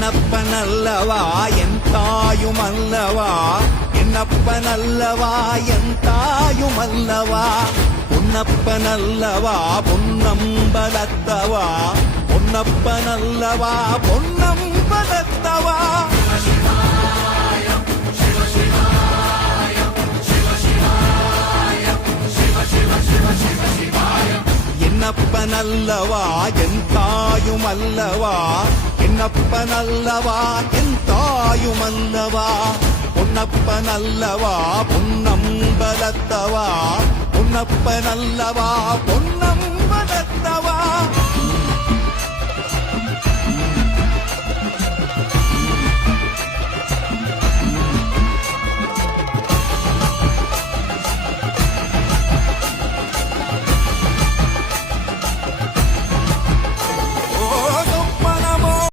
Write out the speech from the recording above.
என்னப்பனல்லவா என் தாயுமல்லவா, என்னப்பனல்லவா என் தாயுமல்லவா, பொன்னப்பனல்லவா பொன்னம்பலத்தவா, பொன்னப்பனல்லவா பொன்னம்பலத்தவா. என்னப்பனல்லவா என் தாயுமல்லவா, என்னப்பனல்லவா என் தாயுமல்லவா, பொன்னப்பனல்லவா பொன்னம்பலத்தவா, பொன்னப்பனல்லவா பொன்னம்பலத்தவா.